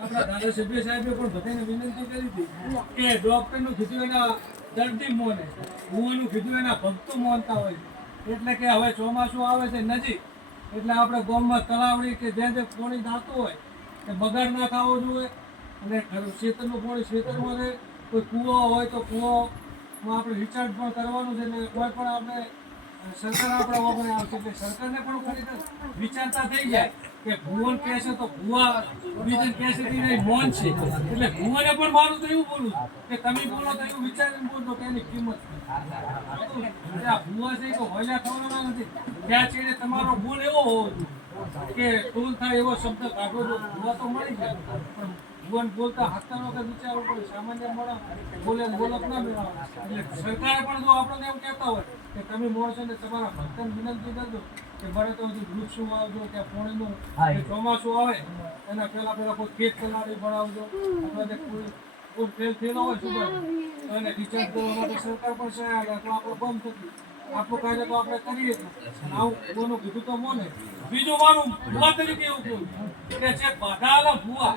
આપણા ધારાસભ્ય સાહેબે પણ બધાને વિનંતી કરી હતી કે ડોક્ટરનું કીધું એના દર્દી મોને, ભુવાનું કીધું એના ભક્તો મોનતા હોય છે. એટલે કે હવે ચોમાસું આવે છે નજીક, એટલે આપણે ગામમાં તલાવડી કે જ્યાં જે પાણી નાતું હોય એ બગાડ ના થવો જોઈએ. અને ખેતરનું પાણી ખેતરમાં રહે, કોઈ કૂવો હોય તો કૂવોમાં આપણે રિચાર્જ પણ કરવાનું છે. ને કોઈ પણ આપણે સરકાર આપણા વગર આવશે એટલે સરકારને પણ ખરેખર વિચારતા થઈ જાય કે ભુવન કહે છે તો ભુવા બીજું કહે છે કે મોન છે, એટલે ભુવાને પણ મારું તો એવું બોલું કે તમે બોલો તો એવું વિચારીને બોલજો કે એની કિંમત આ ભુવા છે તો હોયલા થવાના નથી. ત્યાં છેડે તમારો ગુણ એવો હોવો જોઈએ કે ટોલ થાય એવો શબ્દ કાઢો તો ભુવા તો મળી જાય, પણ ભુવન બોલતા હાથનો કે વિચારવું પડે. સામાન્ય માણસ બોલે બોલક ના મેળવવા. એટલે સરકારે પણ જો આપણને એવું કહેતા હોય કે તમે માણસો ને તમારા ભક્તને વિનંતી કરજો કે બને તો હજી વૃક્ષો વાવજો, ત્યાં પાણીનું ચોમાસું આવે એના પહેલા કોઈ ખેત કલાડી બનાવજો, અથવા જે કોઈ ફેલ થયેલો હોય શું એને રિચાર્જ કરવા માટે સરકાર પણ સહાય આપે તો આપણે બંધ થતી આપણું કાર્ય તો આપણે કરીએ જ. આવું કોનું કીધું તો મોને બીજું મારું ભુવા તરીકે એવું કહ્યું કે જે બાધા ભુવા